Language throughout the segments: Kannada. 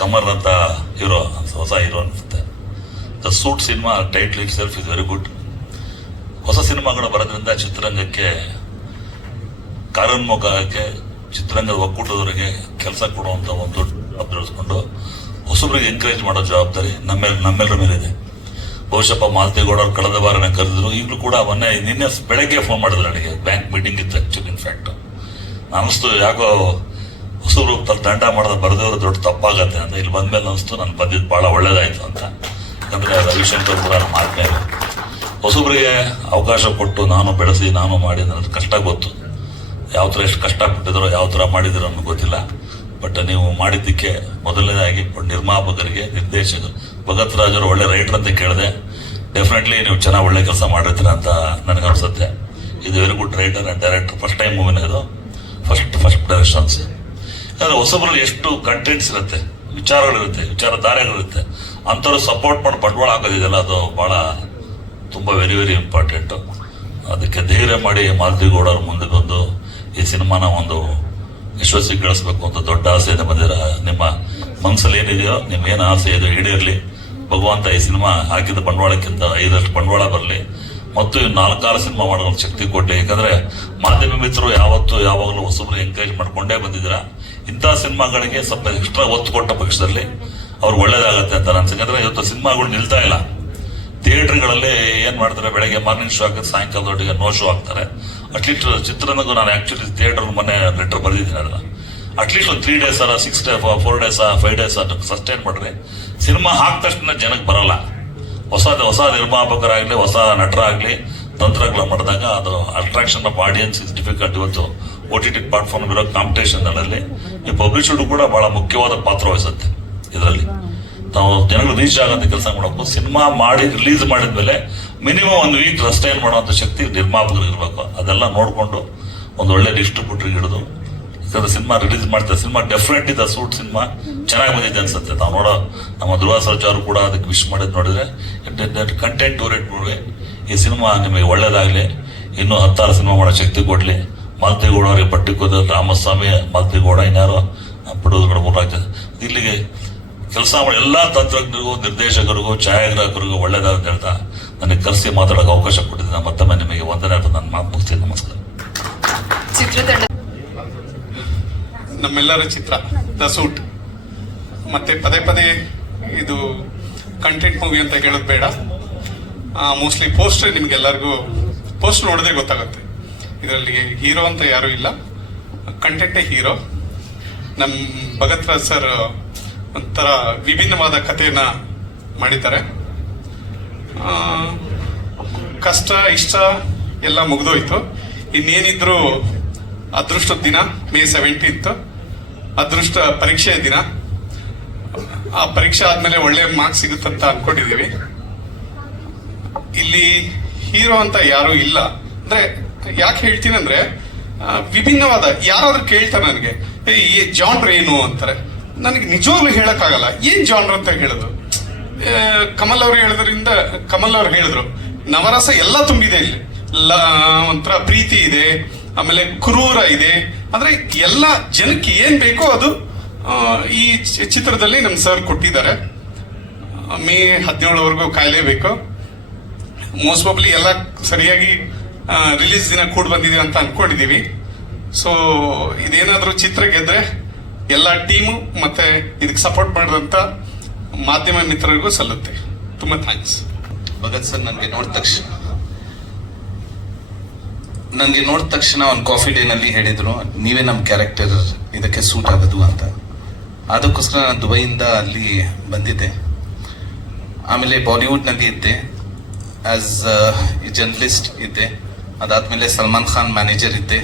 ಕಮರ್ ಅಂತ ಹೀರೋ, ಹೊಸ ಹೀರೋ ಅನಿಸುತ್ತೆ. The suit cinema title itself is very good ಹೊಸ ಸಿನಿಮಾಗಳು ಬರೋದ್ರಿಂದ ಚಿತ್ರರಂಗಕ್ಕೆ ಕಾರ್ಯೋನ್ಮುಖಕ್ಕೆ ಚಿತ್ರರಂಗದ ಒಕ್ಕೂಟದವರಿಗೆ ಕೆಲಸ ಕೊಡುವಂತ ಒಂದು ದೊಡ್ಡ ಜವಾಬ್ದಾರಿ ಎನ್ಕರೇಜ್ ಹೊಸಬರಿಗೆ ಎಂಕರೇಜ್ ಮಾಡೋ ಜವಾಬ್ದಾರಿ ನಮ್ಮೆಲ್ ನಮ್ಮೆಲ್ಲರ ಮೇಲೆ ಇದೆ ಬಹುಶಃ ಮಾಲ್ತೇಗೌಡ ಅವ್ರು ಕಳೆದ ವಾರನ ಕರೆದ್ರು ಈಗಲೂ ಕೂಡ ಮೊನ್ನೆ, ನಿನ್ನೆ ಬೆಳಗ್ಗೆ ಫೋನ್ ಮಾಡಿದ್ರು ನನಗೆ ಬ್ಯಾಂಕ್ ಮೀಟಿಂಗ್ ಇತ್ತು ಆಕ್ಚುಲಿ ಇನ್ಫ್ಯಾಕ್ಟ್ ಅನಿಸ್ತು, ಯಾಕೋ ತ- ದಂಡ ಮಾಡೋದು ಬರೆದವರು ದೊಡ್ಡ ತಪ್ಪಾಗತ್ತೆ ಅಂತ. ಇಲ್ಲಿ ಬಂದ್ಮೇಲೆ ಅನಿಸ್ತು ನಾನು ಬಂದಿದ್ದು ಭಾಳ ಒಳ್ಳೇದಾಯ್ತು ಅಂತ. ಯಾಕಂದರೆ ರವಿಶಂಕರ್ ಕೂಡ ನಮ್ಮ ಆತ್ಮೀಯರು ಹೊಸಬ್ರಿಗೆ ಅವಕಾಶ ಕೊಟ್ಟು ನಾನು ಬೆಳೆಸಿ, ನಾನು ಮಾಡಿ ನನಗೆ ಕಷ್ಟ ಗೊತ್ತು. ಯಾವ ಥರ ಎಷ್ಟು ಕಷ್ಟಪಟ್ಟಿದ್ರು ಯಾವ ಥರ ಮಾಡಿದ್ರು ಅನ್ನೋ ಗೊತ್ತಿಲ್ಲ. ಬಟ್ ನೀವು ಮಾಡಿದ್ದಕ್ಕೆ ಮೊದಲನೇದಾಗಿ ನಿರ್ಮಾಪಕರಿಗೆ, ನಿರ್ದೇಶಕರು, ಭಗತ್ ರಾಜರು ಒಳ್ಳೆ ರೈಟರ್ ಅಂತ ಕೇಳಿದೆ. ಡೆಫಿನೆಟ್ಲಿ ನೀವು ಚೆನ್ನಾಗಿ ಒಳ್ಳೆ ಕೆಲಸ ಮಾಡಿರ್ತೀರ ಅಂತ ನನಗೆ ಅನಿಸುತ್ತೆ ಇದು very good writer and director first time ಮೂವಿನ ಇದು. ಫಸ್ಟ್ ಫಸ್ಟ್ ಡೈರೆಕ್ಷನ್ಸ್ ಯಾಕಂದ್ರೆ ಹೊಸಬರಲ್ಲಿ ಎಷ್ಟು ಕಂಟೆಂಟ್ಸ್ ಇರುತ್ತೆ, ವಿಚಾರಗಳಿರುತ್ತೆ, ವಿಚಾರಧಾರೆಗಳಿರುತ್ತೆ, ಅಂಥವ್ರು ಸಪೋರ್ಟ್ ಮಾಡಿ ಬಂಡವಾಳ ಹಾಕೋದಿದೆಯಲ್ಲ, ಅದು ಭಾಳ ತುಂಬ ವೆರಿ ವೆರಿ ಇಂಪಾರ್ಟೆಂಟು ಅದಕ್ಕೆ ಧೈರ್ಯ ಮಾಡಿ ಮಾಲತಿಗೌಡ ಅವ್ರ ಮುಂದೆ ಬಂದು ಈ ಸಿನಿಮಾನ ಒಂದು ವಿಶ್ವಾಸಕ್ಕೆ ಗಳಿಸ್ಬೇಕು ಅಂತ ದೊಡ್ಡ ಆಸೆ ಇದೆ ಬಂದಿರ. ನಿಮ್ಮ ಮನಸ್ಸಲ್ಲಿ ಏನಿದೆಯೋ, ನಿಮ್ಮ ಏನು ಆಸೆ ಇದೆಯೋ ಈಡೇರಲಿ. ಭಗವಂತ ಈ ಸಿನಿಮಾ ಹಾಕಿದ ಬಂಡವಾಳಕ್ಕಿಂತ ಐದಷ್ಟು ಬಂಡವಾಳ ಬರಲಿ. ಮತ್ತು ನಾಲ್ಕಾರು ಸಿನಿಮಾ ಮಾಡೋ ಶಕ್ತಿ ಕೊಡಲಿ. ಯಾಕಂದರೆ ಮಾಧ್ಯಮ ಮಿತ್ರರು ಯಾವತ್ತು ಯಾವಾಗಲೂ ಹೊಸಬ್ರು ಎಂಕರೇಜ್ ಮಾಡ್ಕೊಂಡೇ ಬಂದಿದ್ದೀರಾ. ಇಂಥ ಸಿನಿಮಾಗಳಿಗೆ ಸ್ವಲ್ಪ ಎಕ್ಸ್ಟ್ರಾ ಒತ್ತು ಕೊಟ್ಟ ಪಕ್ಷದಲ್ಲಿ ಅವ್ರು ಒಳ್ಳೇದಾಗುತ್ತೆ ಅಂತ ನಾನು ಯಾಕಂದ್ರೆ ಇವತ್ತು ಸಿನಿಮಾಗಳು ನಿಲ್ತಾ ಇಲ್ಲ. ಥಿಯೇಟರ್ಗಳಲ್ಲಿ ಏನ್ ಮಾಡ್ತಾರೆ, ಬೆಳಗ್ಗೆ ಮಾರ್ನಿಂಗ್ ಶೋ ಹಾಕಿದ್ರೆ ಸಾಯಂಕಾಲದೊಟ್ಟಿಗೆ ನೋ ಶೋ ಹಾಕ್ತಾರೆ. ಅಟ್ಲೀಸ್ಟ್ ಚಿತ್ರನಗೂ ನಾನು ಆಕ್ಚುಲಿ ಥಿಯೇಟರ್ ಮೊನ್ನೆ ಲೆಟರ್ ಬರೆದಿದ್ದೀನಿ ಅದನ್ನ. ಅಟ್ಲೀಸ್ಟ್ ಒಂದು ತ್ರೀ ಡೇಸ್ ಅಲ್ಲ six day four days five days sustain ಮಾಡ್ರಿ. ಸಿನಿಮಾ ಹಾಕಿದ ತಕ್ಷಣ ಜನಕ್ಕೆ ಬರಲ್ಲ. ಹೊಸ ಹೊಸ ನಿರ್ಮಾಪಕರಾಗಲಿ, ಹೊಸ ನಟರಾಗ್ಲಿ ತಂತ್ರಗಳು ಮಾಡಿದಾಗ ಅದು attraction of audience is difficult ಇವತ್ತು. ಓ ಟಿ ಟಿ ಪ್ಲಾಟ್ಫಾರ್ಮ್ ಇರೋ ಕಾಂಪಿಟೇಷನ್ಗಳಲ್ಲಿ ಈ ಪಬ್ಲಿಷರ್ ಕೂಡ ಬಹಳ ಮುಖ್ಯವಾದ ಪಾತ್ರ ವಹಿಸುತ್ತೆ ಇದರಲ್ಲಿ. ತಾವು ಜನಗಳು ರೀಚ್ ಆಗಂತ ಕೆಲಸ ಮಾಡಬೇಕು ಸಿನಿಮಾ ಮಾಡಿ ರಿಲೀಸ್ ಮಾಡಿದ್ಮೇಲೆ ಮಿನಿಮಮ್ ಒಂದು ವೀಕ್ ರಸ್ಟೈನ್ ಮಾಡುವಂಥ ಶಕ್ತಿ ನಿರ್ಮಾಪಕರು ಇರಬೇಕು. ಅದೆಲ್ಲ ನೋಡಿಕೊಂಡು ಒಂದು ಒಳ್ಳೆ ಡಿಸ್ಟ್ರಿಬ್ಯೂಟರ್ ಹಿಡಿದು ಯಾಕಂದ್ರೆ ಸಿನಿಮಾ ರಿಲೀಸ್ ಮಾಡ್ತಾರೆ cinema definitely the suit cinema ಚೆನ್ನಾಗಿ ಬಂದಿದೆ ಅನ್ಸುತ್ತೆ. ತಾವು ನೋಡೋ ನಮ್ಮ ಧ್ರುವ ಸರ್ಜಾ ಕೂಡ ಅದಕ್ಕೆ ವಿಶ್ ಮಾಡಿದ್ ನೋಡಿದ್ರೆ ಕಂಟೆಂಟ್ ಓರಿಯೆಂಟ್ ಮೂವಿ ಈ ಸಿನಿಮಾ ನಿಮಗೆ ಒಳ್ಳೇದಾಗಲಿ, ಇನ್ನೂ ಹತ್ತಾರು ಸಿನಿಮಾ ಮಾಡೋ ಶಕ್ತಿ ಕೊಡಲಿ. ಮಾಲ್ತಿಗೌಡ ಅವರಿಗೆ ಪಟ್ಟಿಕೋದ ರಾಮಸ್ವಾಮಿ ಮಾಲ್ತಿಗೌಡ ಇನ್ಯಾರೋ ಪಡುವುಗಳು ಮೂರಾಜ ಇಲ್ಲಿಗೆ ಕೆಲಸ ಮಾಡಿ ಎಲ್ಲಾ ತಂತ್ರಜ್ಞರಿಗೂ ನಿರ್ದೇಶಕರಿಗೂ ಛಾಯಾಗ್ರಾಹಕರಿಗೂ ಒಳ್ಳೇದಾಗ ಅಂತ ಹೇಳ್ತಾ ನನಗೆ ಕರೆಸಿ ಮಾತಾಡೋಕೆ ಅವಕಾಶ ಕೊಟ್ಟಿದ್ದೀನಿ ಮತ್ತೊಮ್ಮೆ ನಿಮಗೆ ವಂದನೆ ಅಂತ ನಾನು ಮಾತು ಮುಗಿಸ್ತೀನಿ ನಮಸ್ಕಾರ. ಚಿತ್ರತಂಡ ನಮ್ಮೆಲ್ಲರ ಚಿತ್ರ ದ ಸೂಟ್. ಮತ್ತೆ ಪದೇ ಪದೇ ಇದು ಕಂಟೆಂಟ್ ಮೂವಿ ಅಂತ ಹೇಳೋದು ಬೇಡ. ಮೋಸ್ಟ್ಲಿ ಪೋಸ್ಟರ್ ನಿಮ್ಗೆಲ್ಲರಿಗೂ ಪೋಸ್ಟ್ ನೋಡಿದ್ರೆ ಗೊತ್ತಾಗುತ್ತೆ. ಇದರಲ್ಲಿ ಹೀರೋ ಅಂತ ಯಾರೂ ಇಲ್ಲ. ಕಂಟೆಂಟೇ ಹೀರೋ ನಮ್ಮ ಭಗತ್ ರಾಜ್ ಸರ್ ಒಂಥರ ವಿಭಿನ್ನವಾದ ಕಥೆಯನ್ನ ಮಾಡಿದ್ದಾರೆ. ಕಷ್ಟ, ಇಷ್ಟ ಎಲ್ಲ ಮುಗಿದೋಯ್ತು. ಇನ್ನೇನಿದ್ರು ಅದೃಷ್ಟದ ದಿನ, ಮೇ ಸೆವೆಂಟೀನ್ತ್ ಅದೃಷ್ಟ ಪರೀಕ್ಷೆಯ ದಿನ. ಆ ಪರೀಕ್ಷೆ ಆದ್ಮೇಲೆ ಒಳ್ಳೆ ಮಾರ್ಕ್ಸ್ ಸಿಗುತ್ತಂತ ಅನ್ಕೊಂಡಿದೀವಿ ಇಲ್ಲಿ ಹೀರೋ ಅಂತ ಯಾರು ಇಲ್ಲ. ಅಂದ್ರೆ ಯಾಕೆ ಹೇಳ್ತೀನಿ ಅಂದ್ರೆ ವಿಭಿನ್ನವಾದ, ಯಾರಾದ್ರೂ ಕೇಳ್ತಾರೆ ನನಗೆ, ಏ, ಈ ಜಾನ್ರ್ ಏನು? ಅಂತಾರೆ. ನನಗೆ ನಿಜವಾಗ್ಲೂ ಹೇಳಕ್ಕಾಗಲ್ಲ. ಏನ್ ಜಾನ್ರ್ ಅಂತ ಹೇಳೋದು? ಕಮಲ್ ಅವ್ರು ಹೇಳೋದ್ರಿಂದ ಕಮಲ್ ಅವ್ರು ಹೇಳಿದ್ರು, ನವರಸ ಎಲ್ಲ ತುಂಬಿದೆ ಇಲ್ಲಿ. ಲ, ಒಂಥರ ಪ್ರೀತಿ ಇದೆ, ಆಮೇಲೆ ಕ್ರೂರ ಇದೆ. ಅಂದ್ರೆ ಎಲ್ಲ ಜನಕ್ಕೆ ಏನ್ ಬೇಕೋ ಅದು ಈ ಚಿತ್ರದಲ್ಲಿ ನಮ್ಮ ಸರ್ ಕೊಟ್ಟಿದ್ದಾರೆ. ಮೇ ಹದಿನೇಳವರೆಗೂ ಕಾಯಲೇಬೇಕು. ಮೋಸ್ಟ್ ಪ್ರಾಬ್ಲಿ ಎಲ್ಲ ಸರಿಯಾಗಿ ರಿಲೀಸ್ ದಿನ ಕೂಡ ಬಂದಿದ್ದೀವಿ ಅಂತ ಅನ್ಕೊಂಡಿದೀವಿ. ಸೊ ಇದೇನಾದರೂ ಚಿತ್ರ ಗೆದ್ರೆ ಎಲ್ಲ ಟೀಮು ಮತ್ತೆ ಇದಕ್ಕೆ ಸಪೋರ್ಟ್ ಮಾಡಿದಂತ ಮಾಧ್ಯಮ ಮಿತ್ರರಿಗೂ ಸಲ್ಲುತ್ತೆ. ತುಂಬಾ ಥ್ಯಾಂಕ್ಸ್ ಭಗತ್ ಸರ್ ನನಗೆ ನೋಡಿದ ತಕ್ಷಣ. ನನಗೆ ನೋಡಿದ ತಕ್ಷಣ ಒಂದು ಕಾಫಿ ಡೇನಲ್ಲಿ ಹೇಳಿದ್ರು, ನೀವೇ ನಮ್ಮ ಕ್ಯಾರೆಕ್ಟರ್ ಇದಕ್ಕೆ ಸೂಟ್ ಆಗೋದು ಅಂತ. ಅದಕ್ಕೋಸ್ಕರ ನಾನು ದುಬೈಯಿಂದ ಅಲ್ಲಿ ಬಂದಿದ್ದೆ. ಆಮೇಲೆ ಬಾಲಿವುಡ್ನಲ್ಲಿ ಇದ್ದೆ. ಆಸ್ ಜರ್ನಲಿಸ್ಟ್ ಇದ್ದೆ. ಅದಾದ್ಮೇಲೆ ಸಲ್ಮಾನ್ ಖಾನ್ ಮ್ಯಾನೇಜರ್ ಇದ್ದೆ.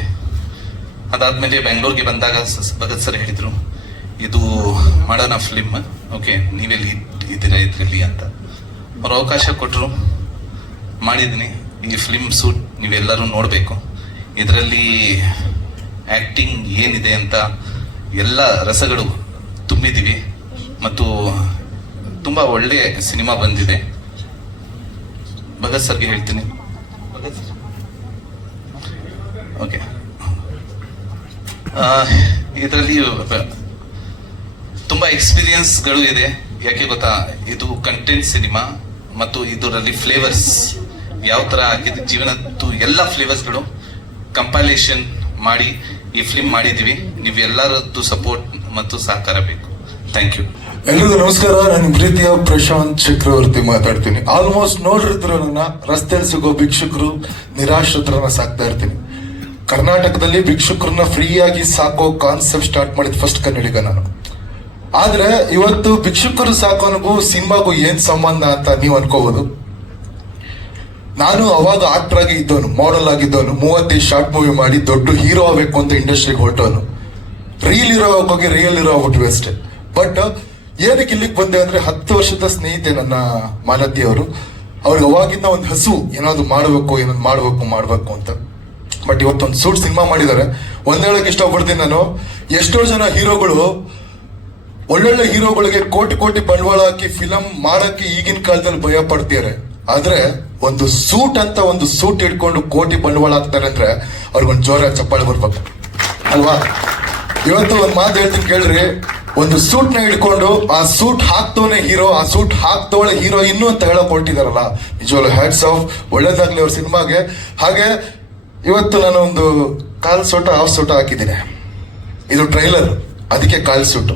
ಅದಾದ್ಮೇಲೆ ಬೆಂಗಳೂರಿಗೆ ಬಂದಾಗ ಭಗತ್ ಸರ್ ಹೇಳಿದ್ರು, ಇದು ಮಾಡೋಣ ಫಿಲ್ಮ್ ಓಕೆ ನೀವೆಲ್ಲಿ ಇದ್ದೀರಾ ಇದರಲ್ಲಿ ಅಂತ. ಅವ್ರು ಅವಕಾಶ ಕೊಟ್ಟರು ಮಾಡಿದ್ದೀನಿ ಈ ಫಿಲಿಮ್ ಸೂಟ್ ನೀವೆಲ್ಲರೂ ನೋಡಬೇಕು. ಇದರಲ್ಲಿ ಆ್ಯಕ್ಟಿಂಗ್ ಏನಿದೆ ಅಂತ ಎಲ್ಲ ರಸಗಳು ತುಂಬಿದ್ದೀವಿ ಮತ್ತು ತುಂಬ ಒಳ್ಳೆಯ ಸಿನಿಮಾ ಬಂದಿದೆ. ಭಗತ್ ಸರ್ಗೆ ಹೇಳ್ತೀನಿ. ಓಕೆ ಇದರಲ್ಲಿ ತುಂಬಾ ಎಕ್ಸ್ಪೀರಿಯನ್ಸ್ಗಳು ಇದೆ. ಯಾಕೆ ಗೊತ್ತಾ? ಇದು ಕಂಟೆಂಟ್ ಸಿನಿಮಾ ಮತ್ತು ಇದರಲ್ಲಿ ಫ್ಲೇವರ್ಸ್ ಯಾವ ತರ ಆಗಿದೆ ಜೀವನದ್ದು ಎಲ್ಲ ಫ್ಲೇವರ್ಸ್ಗಳು ಕಂಪೈಲೇಷನ್ ಮಾಡಿ ಈ ಫಿಲ್ಮ್ ಮಾಡಿದೀವಿ. ನೀವು ಎಲ್ಲರದ್ದು ಸಪೋರ್ಟ್ ಮತ್ತು ಸಹಕಾರ ಬೇಕು. ಥ್ಯಾಂಕ್ ಯು ಎಲ್ರಿಗೂ ನಮಸ್ಕಾರ. ನಾನು ಪ್ರೀತಿಯ ಪ್ರಶಾಂತ್ ಚಕ್ರವರ್ತಿ ಮಾತಾಡ್ತೀನಿ. ಆಲ್ಮೋಸ್ಟ್ ನೋಡಿರ್ತಿರೋ ನನ್ನ ರಸ್ತೆಯಲ್ಲಿ ಸಿಗೋ ಭಿಕ್ಷುಕರು ನಿರಾಶ್ರಿತರನ್ನ ಸಾಕ್ತಾ ಇರ್ತೀನಿ. ಕರ್ನಾಟಕದಲ್ಲಿ ಭಿಕ್ಷುಕರನ್ನ ಫ್ರೀಯಾಗಿ ಸಾಕೋ ಕಾನ್ಸೆಪ್ಟ್ ಸ್ಟಾರ್ಟ್ ಮಾಡಿದ ಫಸ್ಟ್ ಕನ್ನಡಿಗ ನಾನು. ಆದ್ರೆ ಇವತ್ತು ಭಿಕ್ಷುಕರು ಸಾಕೋನಿಗೂ ಸಿನಿಮಾಗೂ ಏನ್ ಸಂಬಂಧ ಅಂತ ನೀವು ಅನ್ಕೋಬಹುದು ನಾನು ಅವಾಗ ಆಕ್ಟರ್ ಆಗಿ ಇದ್ದವನು ಮಾಡೆಲ್ ಆಗಿದ್ದವನು, ಮೂವತ್ತೈದು ಶಾರ್ಟ್ ಮೂವಿ ಮಾಡಿ ದೊಡ್ಡ ಹೀರೋ ಆಗಬೇಕು ಅಂತ ಇಂಡಸ್ಟ್ರಿಗೆ ಹೊರಟವನು. ರೀಲ್ ಇರೋ ಹೋಗಿ ರಿಯಲ್ ಇರೋ ಆಗ್ಬಿಟ್ವಿ ಅಷ್ಟೇ. ಬಟ್ ಏನಕ್ಕೆ ಇಲ್ಲಿಗೆ ಬಂದೆ ಅಂದ್ರೆ ಹತ್ತು ವರ್ಷದ ಸ್ನೇಹಿತೆ ನನ್ನ ಮಾಲತಿ ಅವರು ಅವ್ರಿಗೆ ಅವಾಗಿಂದ ಒಂದು ಹಸು ಏನಾದ್ರು ಮಾಡಬೇಕು ಏನಾದ್ರು ಮಾಡಬೇಕು ಮಾಡಬೇಕು ಅಂತ. ಬಟ್ ಇವತ್ತೊಂದು ಸೂಟ್ ಸಿನಿಮಾ ಮಾಡಿದ್ದಾರೆ. ಒಂದ್ ಹೇಳಕ್ ಇಷ್ಟಪಡ್ತೀನಿ ನಾನು. ಎಷ್ಟೋ ಜನ ಹೀರೋಗಳು, ಒಳ್ಳೊಳ್ಳೆ ಹೀರೋಗಳಿಗೆ ಕೋಟಿ ಕೋಟಿ ಬಂಡವಾಳ ಹಾಕಿ ಫಿಲಂ ಮಾಡಕ್ಕೆ ಈಗಿನ ಕಾಲದಲ್ಲಿ ಭಯ ಪಡ್ತಿದ್ದಾರೆ. ಆದ್ರೆ ಒಂದು ಸೂಟ್ ಅಂತ ಒಂದು ಸೂಟ್ ಇಟ್ಕೊಂಡು ಕೋಟಿ ಬಂಡವಾಳ ಹಾಕ್ತಾರೆ ಅಂದ್ರೆ ಅವ್ರಿಗೊಂದು ಜೋರ ಚಪ್ಪಾಳೆ ಬರ್ಬೇಕು. ಅಲ್ವಾ? ಇವತ್ತು ಒಂದು ಮಾತು ಹೇಳ್ತೀನಿ ಕೇಳ್ರಿ. ಒಂದು ಸೂಟ್ನ ಹಿಡ್ಕೊಂಡು ಆ ಸೂಟ್ ಹಾಕ್ತವನೇ ಹೀರೋ, ಆ ಸೂಟ್ ಹಾಕ್ತವಳೆ ಹೀರೋ ಇನ್ನು ಅಂತ ಹೇಳಕ್ ಹೊರಟಿದಾರಲ್ಲ. ನಿಜವಾಗ್ಲೂ ಹ್ಯಾಟ್ಸ್ ಆಫ್ ಒಳ್ಳೇದಾಗ್ಲಿ ಅವ್ರ ಸಿನಿಮಾಗೆ. ಹಾಗೆ ಇವತ್ತು ನಾನು ಒಂದು ಕಾಲ್ ಸೋಟ ಹಾಫ್ ಸೋಟ ಹಾಕಿದ್ದೀನಿ. ಇದು ಟ್ರೈಲರ್ ಅದಕ್ಕೆ call suit.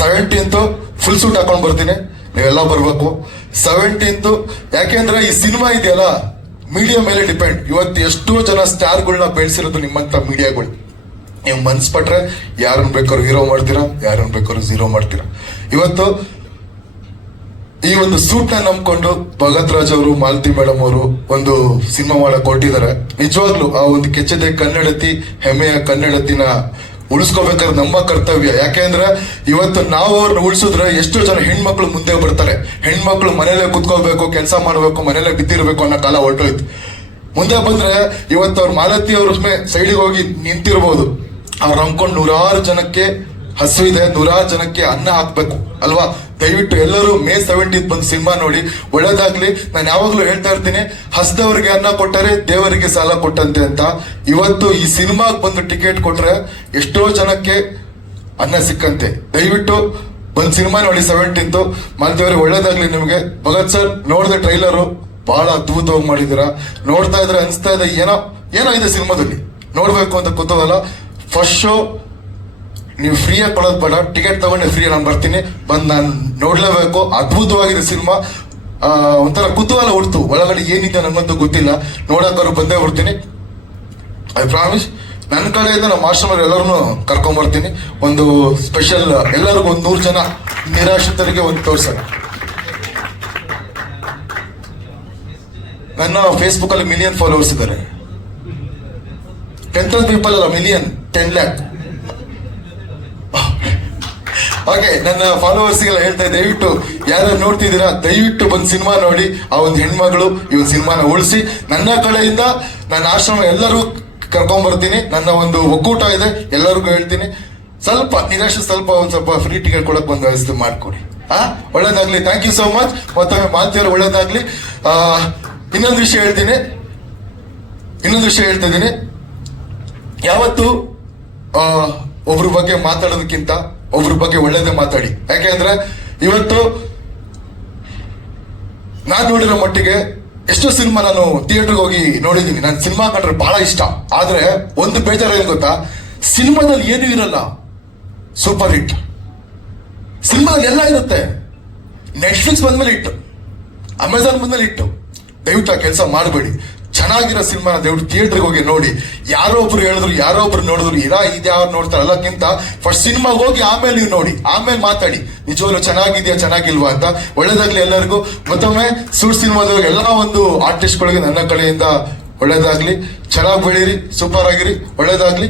Seventeenth full suit ಹಾಕೊಂಡು ಬರ್ತೀನಿ. ನೀವೆಲ್ಲ ಬರ್ಬೇಕು. ಸೆವೆಂಟೀನ್ತ್ ಯಾಕೆಂದ್ರೆ ಈ ಸಿನಿಮಾ ಇದೆಯಲ್ಲ ಮೀಡಿಯಾ ಮೇಲೆ ಡಿಪೆಂಡ್ ಇವತ್ತು ಎಷ್ಟೋ ಜನ ಸ್ಟಾರ್ಗಳನ್ನ ಬೆಳೆಸಿರೋದು ನಿಮ್ಮಂತ ಮೀಡಿಯಾಗಳು ನೀವು ಮನ್ಸ್ ಪಟ್ರೆ ಯಾರನ್ನ ಬೇಕಾದ್ರೂ ಹೀರೋ ಮಾಡ್ತೀರಾ ಯಾರನ್ನ ಬೇಕಾದ್ರೂ ಝೀರೋ ಮಾಡ್ತೀರಾ. ಇವತ್ತು ಈ ಒಂದು ಸೂಟ್ನ ನಂಬ್ಕೊಂಡು ಭಗತ್ ರಾಜ್ ಅವರು, ಮಾಲತಿ ಮೇಡಮ್ ಅವರು ಒಂದು ಸಿನಿಮಾ ಮಾಡಕ್ ಹೊರಟಿದ್ದಾರೆ. ನಿಜವಾಗ್ಲು ಆ ಒಂದು ಕೆಚ್ಚದೆ ಕನ್ನಡತಿ, ಹೆಮ್ಮೆಯ ಕನ್ನಡತಿನ ಉಳಿಸ್ಕೋಬೇಕಾದ್ರೆ ನಮ್ಮ ಕರ್ತವ್ಯ. ಯಾಕೆಂದ್ರೆ ಇವತ್ತು ನಾವು ಅವ್ರನ್ನ ಉಳಿಸಿದ್ರೆ ಎಷ್ಟೋ ಜನ ಹೆಣ್ಮಕ್ಳು ಮುಂದೆ ಬರ್ತಾರೆ. ಹೆಣ್ಮಕ್ಳು ಮನೆಯಲ್ಲೇ ಕುತ್ಕೋಬೇಕು ಕೆಲಸ ಮಾಡಬೇಕು ಮನೇಲೆ ಬಿದ್ದಿರ್ಬೇಕು ಅನ್ನೋ ಕಾಲ ಹೊರಟೋಯ್ತು. ಮುಂದೆ ಬಂದ್ರೆ ಇವತ್ತು ಅವ್ರ ಮಾಲತಿ ಅವ್ರ ಸೈಡಿಗೆ ಹೋಗಿ ನಿಂತಿರ್ಬೋದು. ಅವ್ರು ನಂಬ್ಕೊಂಡು ನೂರಾರು ಜನಕ್ಕೆ ಹಸು ಇದೆ ನೂರಾರು ಜನಕ್ಕೆ ಅನ್ನ ಹಾಕ್ಬೇಕು. ಅಲ್ವಾ? ದಯವಿಟ್ಟು ಎಲ್ಲರೂ ಮೇ ಸೆವೆಂಟೀನ್ ಬಂದು ಸಿನಿಮಾ ನೋಡಿ. ಒಳ್ಳೇದಾಗ್ಲಿ. ನಾನು ಯಾವಾಗ್ಲೂ ಹೇಳ್ತಾ ಇರ್ತೀನಿ, ಹಸ್ದವರಿಗೆ ಅನ್ನ ಕೊಟ್ಟರೆ ದೇವರಿಗೆ ಸಾಲ ಕೊಟ್ಟಂತೆ ಅಂತ. ಇವತ್ತು ಈ ಸಿನಿಮಾಗ್ ಬಂದು ಟಿಕೆಟ್ ಕೊಟ್ರೆ ಎಷ್ಟೋ ಜನಕ್ಕೆ ಅನ್ನ ಸಿಕ್ಕಂತೆ. ದಯವಿಟ್ಟು ಒಂದು ಸಿನಿಮಾ ನೋಡಿ ಸೆವೆಂಟೀನ್ತು ಮಾಲ್ದೇವ್ರಿಗೆ ಒಳ್ಳೇದಾಗ್ಲಿ ನಿಮಗೆ. ಭಗತ್ ಸರ್, ನೋಡಿದ ಟ್ರೈಲರು. ಬಹಳ ಅದ್ಭುತವಾಗಿ ಮಾಡಿದ್ದೀರಾ. ನೋಡ್ತಾ ಇದ್ರೆ ಅನಿಸ್ತಾ ಇದೆ, ಏನೋ ಏನೋ ಇದೆ ಸಿನಿಮಾದಲ್ಲಿ. ನೋಡ್ಬೇಕು ಅಂತ ಕುತೂಹಲ. ಫಸ್ಟ್ ಶೋ ನೀವು ಫ್ರೀಯಾಗಿ ಕೊಡೋದು ಬೇಡ. ಟಿಕೆಟ್ ತಗೊಂಡೆ ಫ್ರೀ ನಾನು ಬರ್ತೀನಿ. ಬಂದು ನಾನು ನೋಡ್ಲೇಬೇಕು. ಅದ್ಭುತವಾಗಿರೋ ಸಿನಿಮಾ ಒಂಥರ ಕುತೂಹಲ ಹುಡ್ತು ಒಳಗಡೆ ಏನಿದೆ ನನಗಂತೂ ಗೊತ್ತಿಲ್ಲ. ನೋಡೋಕ್ಕಾದ್ರು ಬಂದೇ ಬರ್ತೀನಿ ಐ ಪ್ರಾಮಿಸ್ ನನ್ನ ಕಡೆಯಿಂದ ನಮ್ಮ ಆಶ್ರಮರು ಎಲ್ಲರೂ ಕರ್ಕೊಂಬರ್ತೀನಿ ಒಂದು ಸ್ಪೆಷಲ್ ಎಲ್ಲರಿಗೂ ಒಂದು ನೂರು ಜನ ನಿರಾಶ್ರಿತರಿಗೆ ಒಂದು ತೋರ್ಸೋಣ. ನನ್ನ ಫೇಸ್ಬುಕ್ ಅಲ್ಲಿ ಮಿಲಿಯನ್ ಫಾಲೋವರ್ಸ್ ಇದ್ದಾರೆ. ಟೆನ್ ತೌಸಂಡ್ ಪೀಪಲ್ ಅಲ್ಲ ಮಿಲಿಯನ್ ಟೆನ್ ಲ್ಯಾಕ್ ಓಕೆ ನನ್ನ ಫಾಲೋವರ್ಸ್ಗೆಲ್ಲ ಹೇಳ್ತಾ ಇದ್ದೆ, ದಯವಿಟ್ಟು ಯಾರು ನೋಡ್ತಿದ್ದೀರಾ ದಯವಿಟ್ಟು ಒಂದು ಸಿನಿಮಾ ನೋಡಿ ಆ ಒಂದು ಹೆಣ್ಮಗಳು ಈ ಒಂದು ಸಿನಿಮಾನ ಉಳಿಸಿ. ನನ್ನ ಕಡೆಯಿಂದ ನನ್ನ ಆಶ್ರಮ ಎಲ್ಲರೂ ಕರ್ಕೊಂಡ್ ಬರ್ತೀನಿ ನನ್ನ ಒಂದು ಒಕ್ಕೂಟ ಇದೆ ಎಲ್ಲರಿಗೂ ಹೇಳ್ತೀನಿ. ಸ್ವಲ್ಪ ನಿರಾಶೆ ಸ್ವಲ್ಪ ಒಂದ್ ಸ್ವಲ್ಪ ಫ್ರೀ ಟಿಕೆಟ್ ಕೊಡಕ್ಕೆ ಒಂದು ವ್ಯವಸ್ಥೆ ಮಾಡಿಕೊಡಿ. ಆ? ಒಳ್ಳೇದಾಗ್ಲಿ. ಥ್ಯಾಂಕ್ ಯು ಸೋ ಮಚ್ ಮತ್ತೊಮ್ಮೆ ಮಾತಿಯವರು ಒಳ್ಳೇದಾಗ್ಲಿ. ಇನ್ನೊಂದು ವಿಷಯ ಹೇಳ್ತೀನಿ. ಇನ್ನೊಂದು ವಿಷಯ ಹೇಳ್ತಾ ಇದ್ದೀನಿ. ಯಾವತ್ತು ಒಬ್ಬರ ಬಗ್ಗೆ ಮಾತಾಡೋದಕ್ಕಿಂತ ಒಬ್ರ ಬಗ್ಗೆ ಒಳ್ಳೇದೇ ಮಾತಾಡಿ. ಯಾಕೆ ಅಂದ್ರೆ ಇವತ್ತು ನಾನು ನೋಡಿರೋ ಮಟ್ಟಿಗೆ ಎಷ್ಟೋ ಸಿನಿಮಾ ನಾನು ಥಿಯೇಟರ್ಗೆ ಹೋಗಿ ನೋಡಿದ್ದೀನಿ ನಾನು ಸಿನಿಮಾ ಕಂಡ್ರೆ ಬಹಳ ಇಷ್ಟ. ಆದ್ರೆ ಒಂದು ಬೇಜಾರ ಏನು ಗೊತ್ತಾ? ಸಿನಿಮಾದಲ್ಲಿ ಏನೂ ಇರಲ್ಲ. Super hit. ಸಿನಿಮಾದಲ್ಲಿ ಎಲ್ಲ ಇರುತ್ತೆ. ನೆಟ್ಫ್ಲಿಕ್ಸ್ ಬಂದ್ಮೇಲೆ ಇಟ್ಟು ಅಮೆಝಾನ್ ಬಂದ್ಮೇಲೆ ಇಟ್ಟು ದಯವಿಟ್ಟು ಕೆಲಸ ಮಾಡಬೇಡಿ. ಚೆನ್ನಾಗಿರೋ ಸಿನಿಮಾನ ದೇವ್ರು ಥಿಯೇಟ್ರಿಗೆ ಹೋಗಿ ನೋಡಿ. ಯಾರೋ ಒಬ್ರು ಹೇಳಿದ್ರು, ಯಾರೋ ಒಬ್ರು ನೋಡಿದ್ರು, ಇರಾ ಇದ್ಯಾವ ನೋಡ್ತಾರೆ ಅಲ್ಲಕ್ಕಿಂತ ಫಸ್ಟ್ ಸಿನಿಮಾಗೆ ಹೋಗಿ ಆಮೇಲೆ ನೀವು ನೋಡಿ, ಆಮೇಲೆ ಮಾತಾಡಿ. ನಿಜವಾಗ್ಲೂ ಚೆನ್ನಾಗಿದ್ಯಾ, ಚೆನ್ನಾಗಿಲ್ವಾ ಅಂತ. ಒಳ್ಳೇದಾಗ್ಲಿ ಎಲ್ಲರಿಗೂ. ಮತ್ತೊಮ್ಮೆ ಸೂಟ್ ಸಿನಿಮಾದವ್ರು ಎಲ್ಲ ಒಂದು ಆರ್ಟಿಸ್ಟ್ಗಳಿಗೆ ನನ್ನ ಕಡೆಯಿಂದ ಒಳ್ಳೇದಾಗ್ಲಿ. ಚೆನ್ನಾಗಿ ಬೆಳೀರಿ ಸೂಪರ್ ಆಗಿರಿ, ಒಳ್ಳೇದಾಗ್ಲಿ.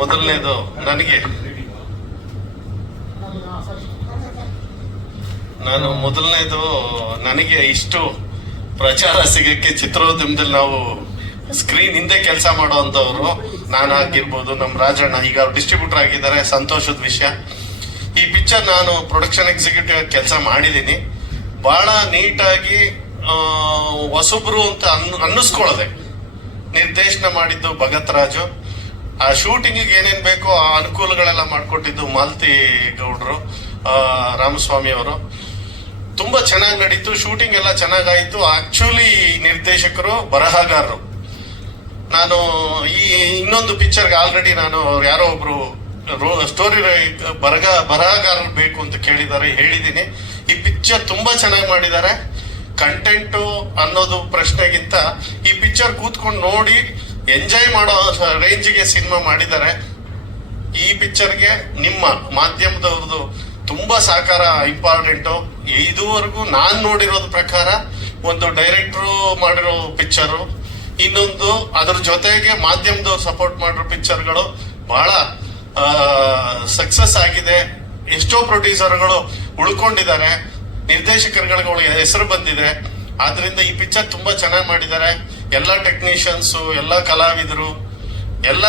ಮೊದಲನೇದು ನನಗೆ. ನಾನು ಮೊದಲನೇದು ನನಗೆ ಇಷ್ಟು ಪ್ರಚಾರ ಸಿಗಕ್ಕೆ ಚಿತ್ರೋದ್ಯಮದಲ್ಲಿ ನಾವು ಸ್ಕ್ರೀನ್ ಹಿಂದೆ ಕೆಲಸ ಮಾಡುವಂತವ್ರು ನಾನು ಆಗಿರ್ಬೋದು ನಮ್ಮ ರಾಜಣ್ಣ, ಈಗ ಅವ್ರು ಡಿಸ್ಟ್ರಿಬ್ಯೂಟರ್ ಆಗಿದ್ದಾರೆ, ಸಂತೋಷದ ವಿಷಯ. ಈ ಪಿಕ್ಚರ್ ನಾನು ಪ್ರೊಡಕ್ಷನ್ ಎಕ್ಸಿಕ್ಯೂಟಿವ್ ಕೆಲಸ ಮಾಡಿದ್ದೀನಿ. ಬಹಳ ನೀಟಾಗಿ ಹೊಸಬ್ರು ಅಂತ ಅನ್, ಅನ್ನಿಸ್ಕೊಳ್ಳದೆ. ನಿರ್ದೇಶನ ಮಾಡಿದ್ದು ಭಗತ್ ರಾಜು ಆ ಶೂಟಿಂಗಿಗೆ ಏನೇನ್ ಬೇಕೋ ಆ ಅನುಕೂಲಗಳೆಲ್ಲ ಮಾಡಿಕೊಟ್ಟಿದ್ದು ಮಾಲತಿ ಗೌಡರು ರಾಮಸ್ವಾಮಿ ಅವರು. ತುಂಬಾ ಚೆನ್ನಾಗಿ ನಡೀತು ಶೂಟಿಂಗ್ ಎಲ್ಲ ಚೆನ್ನಾಗಾಯಿತು. ಆಕ್ಚುಲಿ ನಿರ್ದೇಶಕರು, ಬರಹಗಾರರು. ನಾನು ಈ ಇನ್ನೊಂದು ಪಿಕ್ಚರ್ಗೆ ಆಲ್ರೆಡಿ ನಾನು ಯಾರೋ ಒಬ್ರು ಸ್ಟೋರಿ ಬರಗ, ಬರಹಗಾರರು ಬೇಕು ಅಂತ ಕೇಳಿದ್ದಾರೆ, ಹೇಳಿದ್ದೀನಿ. ಈ ಪಿಕ್ಚರ್ ತುಂಬಾ ಚೆನ್ನಾಗಿ ಮಾಡಿದ್ದಾರೆ. ಕಂಟೆಂಟು ಅನ್ನೋದು ಪ್ರಶ್ನೆಗಿಂತ ಈ ಪಿಕ್ಚರ್ ಕೂತ್ಕೊಂಡು ನೋಡಿ ಎಂಜಾಯ್ ಮಾಡೋ ರೇಂಜ್ಗೆ ಸಿನಿಮಾ ಮಾಡಿದ್ದಾರೆ. ಈ ಪಿಕ್ಚರ್ಗೆ ನಿಮ್ಮ ಮಾಧ್ಯಮದವ್ರದ್ದು ತುಂಬಾ ಸಹಕಾರ ಇಂಪಾರ್ಟೆಂಟು ಇದುವರೆಗೂ ನಾನ್ ನೋಡಿರೋದ್ ಪ್ರಕಾರ ಒಂದು ಡೈರೆಕ್ಟ್ರು ಮಾಡಿರೋ ಪಿಕ್ಚರು ಇನ್ನೊಂದು ಅದ್ರ ಜೊತೆಗೆ ಮಾಧ್ಯಮದವ್ರು ಸಪೋರ್ಟ್ ಮಾಡಿರೋ ಪಿಕ್ಚರ್ಗಳು ಬಹಳ ಸಕ್ಸಸ್ ಆಗಿದೆ. ಎಷ್ಟೋ ಪ್ರೊಡ್ಯೂಸರ್ಗಳು ಉಳ್ಕೊಂಡಿದ್ದಾರೆ. ನಿರ್ದೇಶಕರುಗಳಿಗೆ ಹೆಸರು ಬಂದಿದೆ. ಆದ್ರಿಂದ ಈ ಪಿಕ್ಚರ್ ತುಂಬಾ ಚೆನ್ನಾಗಿ ಮಾಡಿದ್ದಾರೆ. ಎಲ್ಲ ಟೆಕ್ನಿಷಿಯನ್ಸ್ ಎಲ್ಲ ಕಲಾವಿದರು, ಎಲ್ಲ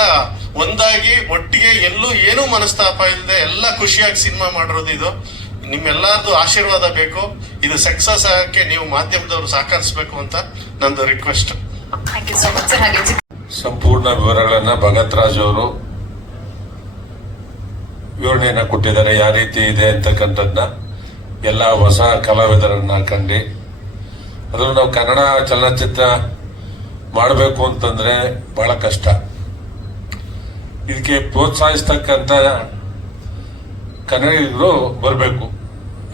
ಒಂದಾಗಿ ಒಟ್ಟಿಗೆ ಎಲ್ಲೂ ಏನೂ ಮನಸ್ತಾಪ ಇಲ್ಲದೆ ಎಲ್ಲ ಖುಷಿಯಾಗಿ ಸಿನಿಮಾ ಮಾಡಿರೋದು ಇದು. ನಿಮ್ಮೆಲ್ಲರದು ಆಶೀರ್ವಾದ ಬೇಕು. ಇದು ಸಕ್ಸಸ್ ಆಗಕ್ಕೆ ನೀವು ಮಾಧ್ಯಮದವರು ಸಹಕರಿಸಬೇಕು ಅಂತ ನಂದು request thank you so much ಹಾಗೆ ಸಂಪೂರ್ಣ ವಿವರಗಳನ್ನ ಭಗತ್ ರಾಜ್ ಅವರು ವಿವರಣೆಯನ್ನ ಕೊಟ್ಟಿದ್ದಾರೆ. ಯಾವ ರೀತಿ ಇದೆ ಅಂತಕ್ಕಂಥದ್ದನ್ನ ಎಲ್ಲ ಹೊಸ ಕಲಾವಿದರನ್ನ ಕಂಡು ಅದರಲ್ಲೂ ನಾವು ಕನ್ನಡ ಚಲನಚಿತ್ರ ಮಾಡಬೇಕು ಅಂತಂದ್ರೆ ಬಹಳ ಕಷ್ಟ. ಇದಕ್ಕೆ ಪ್ರೋತ್ಸಾಹಿಸ್ತಕ್ಕಂಥ ಕನ್ನಡಿಗರು ಬರಬೇಕು.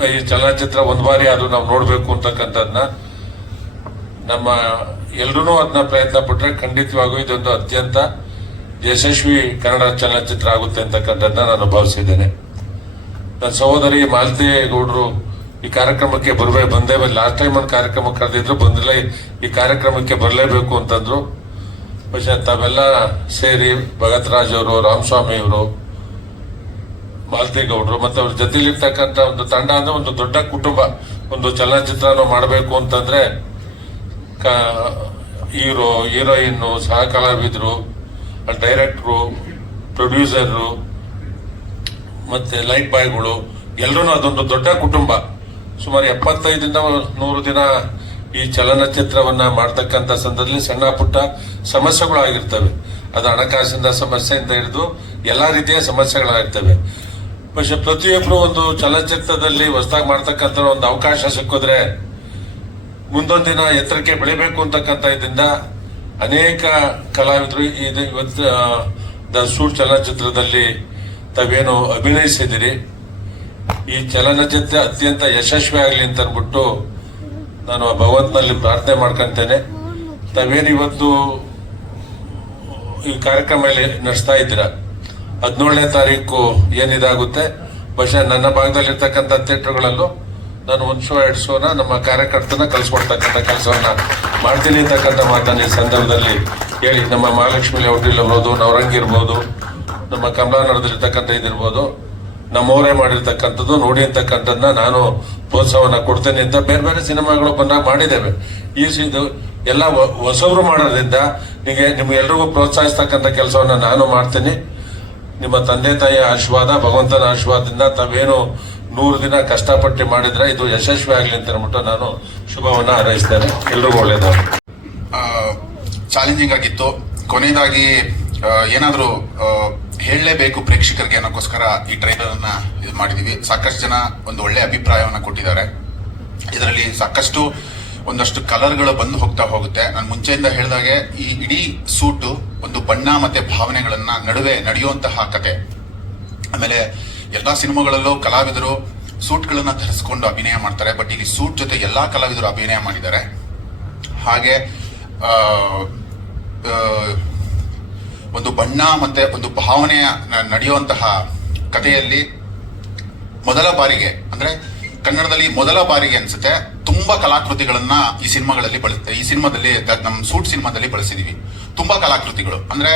ಈ ಚಲನಚಿತ್ರ ಒಂದು ಬಾರಿ ಆದರೂ ನಾವು ನೋಡಬೇಕು ಅಂತಕ್ಕಂಥದ್ದನ್ನ ನಮ್ಮ ಎಲ್ರೂ ಅದನ್ನ ಪ್ರಯತ್ನ ಪಟ್ಟರೆ ಖಂಡಿತವಾಗೂ ಇದೊಂದು ಅತ್ಯಂತ ಯಶಸ್ವಿ ಕನ್ನಡ ಚಲನಚಿತ್ರ ಆಗುತ್ತೆ ಅಂತಕ್ಕಂಥದ್ದನ್ನ ನಾನು ಭಾವಿಸಿದ್ದೇನೆ. ನನ್ನ ಸಹೋದರಿ ಮಾಲತಿ ಗೌಡರು ಈ ಕಾರ್ಯಕ್ರಮಕ್ಕೆ ಬರಬೇಕು ಬಂದೇ ಲಾಸ್ಟ್ ಟೈಮ್ ಒಂದು ಕಾರ್ಯಕ್ರಮ ಕರೆದಿದ್ರು ಬಂದಿಲ್ಲ ಈ ಕಾರ್ಯಕ್ರಮಕ್ಕೆ ಬರಲೇಬೇಕು ಅಂತಂದ್ರು. ಬಹುಶಃ ತಾವೆಲ್ಲ ಸೇರಿ ಭಗತ್ ರಾಜ್ ಅವರು ರಾಮಸ್ವಾಮಿ ಅವರು ಮಾಲ್ತೇಗೌಡರು ಮತ್ತು ಅವ್ರ ಜೊತೆಲಿರ್ತಕ್ಕಂಥ ಒಂದು ತಂಡ ಅಂದ್ರೆ ಒಂದು ದೊಡ್ಡ ಕುಟುಂಬ, ಒಂದು ಚಲನಚಿತ್ರನ ಮಾಡಬೇಕು ಅಂತಂದ್ರೆ ಹೀರೋ, ಹೀರೋಯಿನ್ನು ಸಹ ಕಲಾವಿದರು ಡೈರೆಕ್ಟ್ರು ಪ್ರೊಡ್ಯೂಸರು ಮತ್ತೆ ಲೈಟ್ ಬಾಯ್ಗಳು ಎಲ್ಲರೂ ಅದೊಂದು ದೊಡ್ಡ ಕುಟುಂಬ. ಸುಮಾರು ಎಪ್ಪತ್ತೈದಿಂದ ನೂರು ದಿನ ಈ ಚಲನಚಿತ್ರವನ್ನ ಮಾಡ್ತಕ್ಕಂಥ ಸಂದರ್ಭದಲ್ಲಿ ಸಣ್ಣ ಪುಟ್ಟ ಸಮಸ್ಯೆಗಳು ಆಗಿರ್ತವೆ ಅದು ಹಣಕಾಸಿನ ಸಮಸ್ಯೆಯಿಂದ ಹಿಡಿದು ಎಲ್ಲ ರೀತಿಯ ಸಮಸ್ಯೆಗಳಾಗಿರ್ತವೆ. ಪಕ್ಷೆ ಪ್ರತಿಯೊಬ್ಬರು ಒಂದು ಚಲನಚಿತ್ರದಲ್ಲಿ ಹೊಸದಾಗಿ ಮಾಡ್ತಕ್ಕಂಥ ಒಂದು ಅವಕಾಶ ಸಿಕ್ಕಿದ್ರೆ ಮುಂದೊಂದು ದಿನ ಎತ್ತರಕ್ಕೆ ಬೆಳಿಬೇಕು ಅಂತಕ್ಕಂಥ ಇದರಿಂದ ಅನೇಕ ಕಲಾವಿದರು ಇದು ಇವತ್ತು ದ ಸೂಟ್ ಚಲನಚಿತ್ರದಲ್ಲಿ ತಾವೇನು ಅಭಿನಯಿಸಿದಿರಿ. ಈ ಚಲನಚಿತ್ರ ಅತ್ಯಂತ ಯಶಸ್ವಿ ಆಗಲಿ ಅಂತ ಅಂದ್ಬಿಟ್ಟು ನಾನು ಆ ಭಗವಂತನಲ್ಲಿ ಪ್ರಾರ್ಥನೆ ಮಾಡ್ಕೊಂತೇನೆ. ತಾವೇನು ಇವತ್ತು ಈ ಕಾರ್ಯಕ್ರಮ ನಡೆಸ್ತಾ ಇದ್ದೀರ? ಹದಿನೇಳನೇ ತಾರೀಕು ಏನಿದಾಗುತ್ತೆ? ಬಹುಶಃ ನನ್ನ ಭಾಗದಲ್ಲಿರ್ತಕ್ಕಂಥ ಥಿಯೇಟರ್ಗಳಲ್ಲೂ ನಾನು ಒಂದು ಶೋ, ಎರಡು ಶೋನ ನಮ್ಮ ಕಾರ್ಯಕರ್ತನ ಕಲಿಸ್ಕೊಡ್ತಕ್ಕಂಥ ಕೆಲಸವನ್ನ ಮಾಡ್ತೀನಿ ಅಂತಕ್ಕಂಥ ಮಾತನ್ನ ಈ ಸಂದರ್ಭದಲ್ಲಿ ಹೇಳಿ. ನಮ್ಮ ಮಹಾಲಕ್ಷ್ಮಿ ಹೋಟೆಲ್ ಇರ್ಬೋದು ನವರಂಗಿ ಇರ್ಬೋದು, ನಮ್ಮ ಕಮಲಾನಗರದಲ್ಲಿರ್ತಕ್ಕಂಥ ಇದಿರ್ಬೋದು. ನಮ್ಮವರೇ ಮಾಡಿರ್ತಕ್ಕಂಥದ್ದು, ನೋಡಿ ಅಂತಕ್ಕಂಥದ್ದನ್ನ ನಾನು ಪ್ರೋತ್ಸಾಹವನ್ನ ಕೊಡ್ತೇನೆ ಅಂತ ಬೇರೆ ಬೇರೆ ಸಿನಿಮಾಗಳು ಬಂದಾಗ ಮಾಡಿದ್ದೇವೆ. ಈ ಇದು ಎಲ್ಲ ಹೊಸಬ್ರು ಮಾಡೋದ್ರಿಂದ ನಿಮಗೆ ನಿಮ್ಗೆಲ್ರಿಗೂ ಪ್ರೋತ್ಸಾಹಿಸ್ತಕ್ಕಂಥ ಕೆಲಸವನ್ನ ನಾನು ಮಾಡ್ತೀನಿ. ನಿಮ್ಮ ತಂದೆ ತಾಯಿಯ ಆಶೀರ್ವಾದ, ಭಗವಂತನ ಆಶೀರ್ವಾದದಿಂದ ತಾವೇನು ನೂರು ದಿನ ಕಷ್ಟಪಟ್ಟು ಮಾಡಿದ್ರೆ ಇದು ಯಶಸ್ವಿ ಆಗಲಿ ಅಂತ ಹೇಳ್ಬಿಟ್ಟು ನಾನು ಶುಭವನ್ನು ಹಾರೈಸ್ತೇನೆ. ಎಲ್ರಿಗೂ ಒಳ್ಳೆಯದು ಚಾಲೆಂಜಿಂಗ್ ಆಗಿತ್ತು. ಕೊನೆಯದಾಗಿ ಏನಾದರೂ ಹೇಳಲೇಬೇಕು ಪ್ರೇಕ್ಷಕರಿಗೆ ಅನ್ನೋಕ್ಕೋಸ್ಕರ ಈ ಟ್ರೈಲರ್ ಅನ್ನ ಇದು ಮಾಡಿದೀವಿ. ಸಾಕಷ್ಟು ಜನ ಒಂದು ಒಳ್ಳೆ ಅಭಿಪ್ರಾಯವನ್ನ ಕೊಟ್ಟಿದ್ದಾರೆ. ಇದರಲ್ಲಿ ಸಾಕಷ್ಟು ಒಂದಷ್ಟು ಕಲರ್ಗಳು ಬಂದು ಹೋಗ್ತಾ ಹೋಗುತ್ತೆ. ನಾನು ಮುಂಚೆಯಿಂದ ಹೇಳಿದಾಗೆ ಈ ಇಡೀ ಸೂಟು ಒಂದು ಬಣ್ಣ ಮತ್ತೆ ಭಾವನೆಗಳನ್ನ ನಡುವೆ ನಡೆಯುವಂತಹ ಕತೆ. ಆಮೇಲೆ ಎಲ್ಲಾ ಸಿನಿಮಾಗಳಲ್ಲೂ ಕಲಾವಿದರು ಸೂಟ್ಗಳನ್ನ ಧರಿಸಿಕೊಂಡು ಅಭಿನಯ ಮಾಡ್ತಾರೆ. ಬಟ್ ಇಲ್ಲಿ ಸೂಟ್ ಜೊತೆ ಎಲ್ಲಾ ಕಲಾವಿದರು ಅಭಿನಯ ಮಾಡಿದ್ದಾರೆ. ಹಾಗೆ ಆ, ಒಂದು ಬಣ್ಣ ಮತ್ತೆ ಒಂದು ಭಾವನೆಯ ನಡೆಯುವಂತಹ ಕಥೆಯಲ್ಲಿ ಮೊದಲ ಬಾರಿಗೆ, ಅಂದ್ರೆ ಕನ್ನಡದಲ್ಲಿ ಮೊದಲ ಬಾರಿಗೆ ಅನ್ಸುತ್ತೆ, ತುಂಬಾ ಕಲಾಕೃತಿಗಳನ್ನ ಈ ಸಿನಿಮಾಗಳಲ್ಲಿ ಬಳಸ ಈ ಸಿನಿಮಾದಲ್ಲಿ ನಮ್ಮ ಸೂಟ್ ಸಿನಿಮಾದಲ್ಲಿ ಬಳಸಿದೀವಿ. ತುಂಬಾ ಕಲಾಕೃತಿಗಳು. ಅಂದ್ರೆ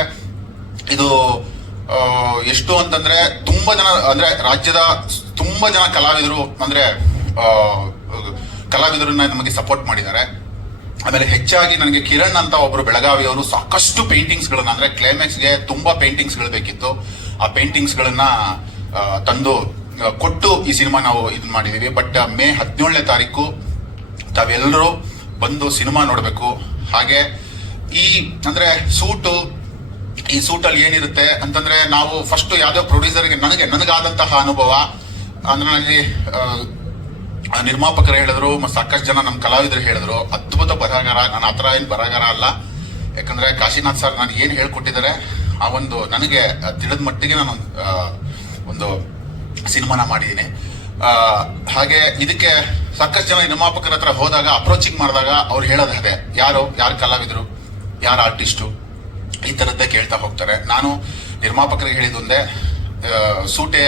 ಇದು ಎಷ್ಟು ಅಂತಂದ್ರೆ ತುಂಬಾ ಜನ, ಅಂದ್ರೆ ರಾಜ್ಯದ ತುಂಬಾ ಜನ ಕಲಾವಿದರು, ಅಂದ್ರೆ ಕಲಾವಿದರನ್ನ ನಮಗೆ ಸಪೋರ್ಟ್ ಮಾಡಿದ್ದಾರೆ. ಆಮೇಲೆ ಹೆಚ್ಚಾಗಿ ನನಗೆ ಕಿರಣ್ ಅಂತ ಒಬ್ರು ಬೆಳಗಾವಿಯವರು ಸಾಕಷ್ಟು ಪೇಂಟಿಂಗ್ಸ್ ಗಳನ್ನ, ಅಂದ್ರೆ ಕ್ಲೈಮ್ಯಾಕ್ಸ್ಗೆ ತುಂಬಾ ಪೇಂಟಿಂಗ್ಸ್ಗಳು ಬೇಕಿತ್ತು. ಆ ಪೇಂಟಿಂಗ್ಸ್ ಗಳನ್ನ ತಂದು ಕೊಟ್ಟು ಈ ಸಿನಿಮಾ ನಾವು ಇದು ಮಾಡಿದೀವಿ. ಬಟ್ ಮೇ ಹದಿನೇಳನೇ ತಾರೀಕು ತಾವೆಲ್ಲರೂ ಬಂದು ಸಿನಿಮಾ ನೋಡಬೇಕು. ಹಾಗೆ ಈ, ಅಂದ್ರೆ ಸೂಟು, ಈ ಸೂಟಲ್ಲಿ ಏನಿರುತ್ತೆ ಅಂತಂದ್ರೆ ನಾವು ಫಸ್ಟ್ ಯಾವ್ದೋ ಪ್ರೊಡ್ಯೂಸರ್ಗೆ ನನಗೆ, ನನಗಾದಂತಹ ಅನುಭವ. ಅಂದ್ರೆ ನನಗೆ ಆ, ನಿರ್ಮಾಪಕರು ಹೇಳಿದ್ರು ಸಾಕಷ್ಟು ಜನ ನಮ್ಮ ಕಲಾವಿದರು ಹೇಳಿದ್ರು. ಅದ್ಭುತ ಬರಹಗಾರ ನಾನು ಥರ ಏನು ಬರಹಗಾರ ಅಲ್ಲ. ಯಾಕಂದ್ರೆ ಕಾಶಿನಾಥ್ ಸರ್ ನಾನು ಏನು ಹೇಳ್ಕೊಟ್ಟಿದ್ದಾರೆ ಆ ಒಂದು ನನಗೆ ತಿಳಿದ ಮಟ್ಟಿಗೆ ನಾನು ಒಂದು ಸಿನಿಮಾನ ಮಾಡಿದ್ದೀನಿ. ಹಾಗೆ ಇದಕ್ಕೆ ಸಾಕಷ್ಟು ಜನ ನಿರ್ಮಾಪಕರ ಹತ್ರ ಹೋದಾಗ ಅಪ್ರೋಚಿಂಗ್ ಮಾಡಿದಾಗ ಅವ್ರು ಹೇಳೋದು ಅದೇ. ಯಾರು ಯಾರು ಕಲಾವಿದರು ಯಾರು ಆರ್ಟಿಸ್ಟು ಈ ಥರದ್ದೇ ಕೇಳ್ತಾ ಹೋಗ್ತಾರೆ. ನಾನು ನಿರ್ಮಾಪಕರಿಗೆ ಹೇಳಿದೊಂದೇ ಸೂಟೆ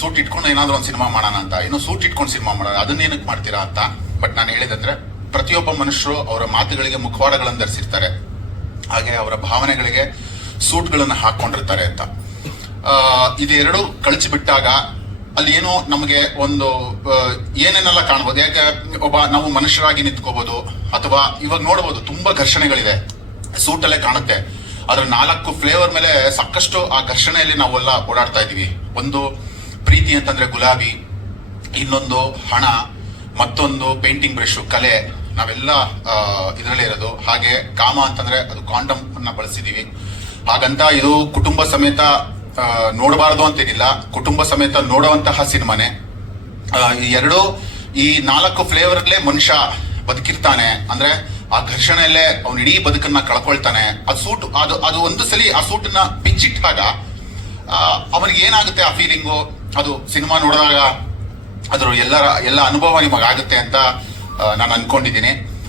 ಸೂಟ್ ಇಟ್ಕೊಂಡು ಏನಾದ್ರು ಒಂದು ಸಿನಿಮಾ ಮಾಡೋಣ ಅಂತ. ಇನ್ನು ಸೂಟ್ ಇಟ್ಕೊಂಡು ಸಿನಿಮಾ ಮಾಡೋಣ. ಅದನ್ನ ಏನಕ್ಕೆ ಮಾಡ್ತೀರಾ ಅಂತ. ಬಟ್ ನಾನು ಹೇಳಿದಂದ್ರೆ ಪ್ರತಿಯೊಬ್ಬ ಮನುಷ್ಯರು ಅವರ ಮಾತುಗಳಿಗೆ ಮುಖವಾಡಗಳನ್ನು ಧರಿಸಿರ್ತಾರೆ. ಹಾಗೆ ಅವರ ಭಾವನೆಗಳಿಗೆ ಸೂಟ್ಗಳನ್ನು ಹಾಕೊಂಡಿರ್ತಾರೆ ಅಂತ. ಇದೆರಡು ಕಳಚಿಬಿಟ್ಟಾಗ ಅಲ್ಲಿ ಏನೋ ನಮಗೆ ಒಂದು ಏನೇನೆಲ್ಲ ಕಾಣ್ಬೋದು. ಯಾಕೆ, ಒಬ್ಬ ನಾವು ಮನುಷ್ಯರಾಗಿ ನಿಂತ್ಕೋಬಹುದು ಅಥವಾ ಇವಾಗ ನೋಡಬಹುದು ತುಂಬಾ ಘರ್ಷಣೆಗಳಿದೆ. ಸೂಟಲ್ಲೇ ಕಾಣುತ್ತೆ. ಅದ್ರ ನಾಲ್ಕು ಫ್ಲೇವರ್ ಮೇಲೆ ಸಾಕಷ್ಟು ಆ ಘರ್ಷಣೆಯಲ್ಲಿ ನಾವೆಲ್ಲ ಓಡಾಡ್ತಾ ಇದೀವಿ ಒಂದು ಪ್ರೀತಿ ಅಂತಂದ್ರೆ ಗುಲಾಬಿ, ಇನ್ನೊಂದು ಹಣ, ಮತ್ತೊಂದು ಪೇಂಟಿಂಗ್ ಬ್ರಷ್ ಕಲೆ, ನಾವೆಲ್ಲ ಇದರಲ್ಲೇ ಇರೋದು. ಹಾಗೆ ಕಾಮ ಅಂತಂದ್ರೆ ಅದು ಕಾಂಡಮ್ ಅನ್ನ ಬಳಸಿದೀವಿ. ಹಾಗಂತ ಇದು ಕುಟುಂಬ ಸಮೇತ ನೋಡಬಾರ್ದು ಅಂತೇನಿಲ್ಲ ಕುಟುಂಬ ಸಮೇತ ನೋಡುವಂತಹ ಸಿನಿಮಾನೆ. ಎರಡು ಈ ನಾಲ್ಕು ಫ್ಲೇವರ್ ಅಲ್ಲೇ ಮನುಷ್ಯ ಬದುಕಿರ್ತಾನೆ. ಅಂದ್ರೆ ಆ ಘರ್ಷಣೆಯಲ್ಲೇ ಅವ್ನ ಇಡೀ ಬದುಕನ್ನ ಕಳ್ಕೊಳ್ತಾನೆ. ಆ ಸೂಟ್, ಅದು ಅದು ಒಂದು ಸಲಿ ಆ ಸೂಟನ್ನ ಬಿಚ್ಚಿಟ್ಟಾಗ ಅವನಿಗೆ ಏನಾಗುತ್ತೆ ಆ ಫೀಲಿಂಗು ಅದು ಸಿನಿಮಾ ನೋಡಿದಾಗ ಅದರ ಎಲ್ಲರ ಎಲ್ಲ ಅನುಭವ ನಿಮಗಾಗುತ್ತೆ ಅಂತ ನಾನು ಅನ್ಕೊಂಡಿದ್ದೀನಿ